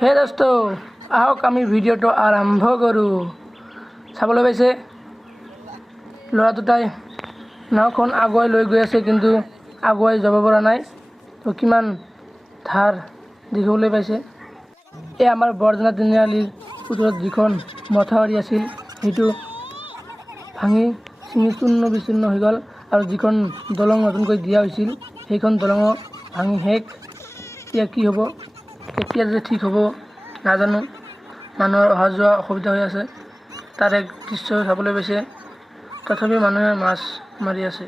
হে দোস্ত আহক আমি ভিডিঅ'টো আৰম্ভ কৰোঁ। চাবলৈ পাইছে ল'ৰা দুটাই নাওখন আগুৱাই লৈ গৈ আছে, কিন্তু আগুৱাই যাব পৰা নাই। তো কিমান ধাৰ দেখিবলৈ পাইছে। এই আমাৰ বৰজনা তিনিআলিৰ ওচৰত যিখন মথাউৰি আছিল সেইটো ভাঙি ছিঙি চূৰ্ণ বিচূৰ্ণ হৈ গ'ল, আৰু যিখন দলং নতুনকৈ দিয়া হৈছিল সেইখন দলঙো ভাঙি শেষ। এতিয়া কি হ'ব, কেতিয়া যে ঠিক হ'ব নাজানো। মানুহৰ অহা যোৱা অসুবিধা হৈ আছে, তাৰ এক দৃশ্য চাবলৈ পাইছে। তথাপিও মানুহে মাছ মাৰি আছে।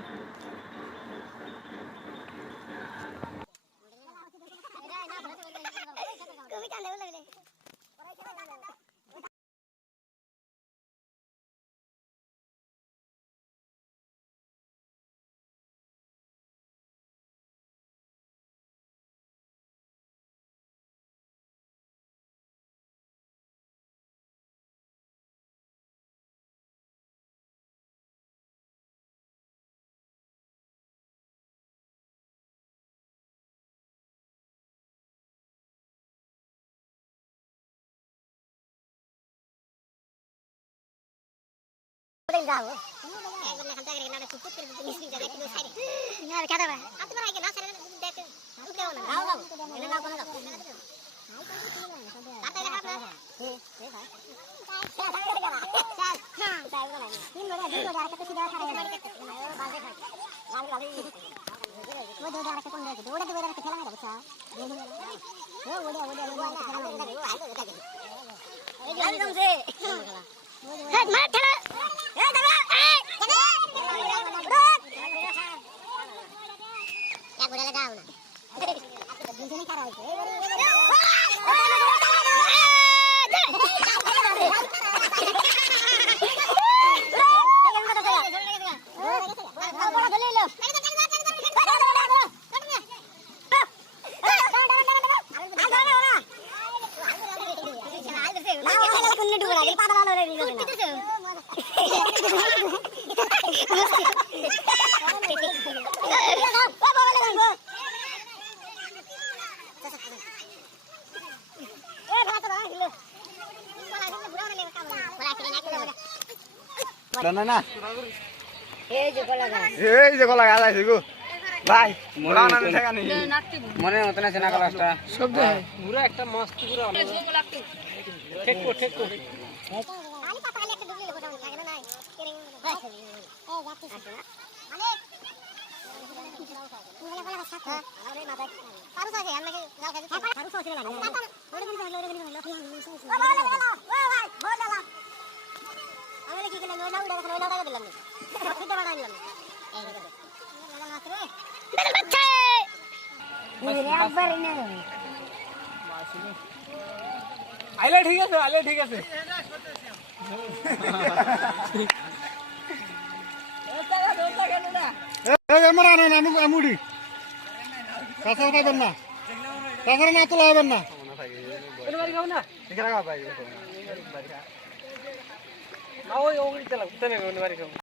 না এই যে কলা গাছ আছে গো ভাই মোরা না ঠেকা নেই মনে মত না চেনা কলাটা সব দেখ পুরো একটা মস্ত পুরো ঠিক কো ঠিক কো আলি পাতা খালি একটা ডুবলে কথা লাগে না নাই কেরিং এই যাচ্ছিস মানে পুরো বলা কথা হ্যাঁ আরে মাথা পারু আছে আমি যাও খালি পারু আছে না ওরে কিন্তু ওরে কিন্তু লোকি ওই ভাই বল দাদা আমি কি করলাম ওই লাউডা ওই লাউডা দিলাম না ফিটা বাড়া দিলাম এই দেখো লাগা মাছ রে বেল বাচ্চা রে আবার না আইলে ঠিক আছে এই আমরা না আমুড়ি কাঁচা পাবেন না কাঁচা না তোলা হবেন না ওরে বাড়ি খাও না ঠিক আছে ভাই না ওই ওগড়ি তেলা উঠতে নেবে ওরে বাড়ি খাও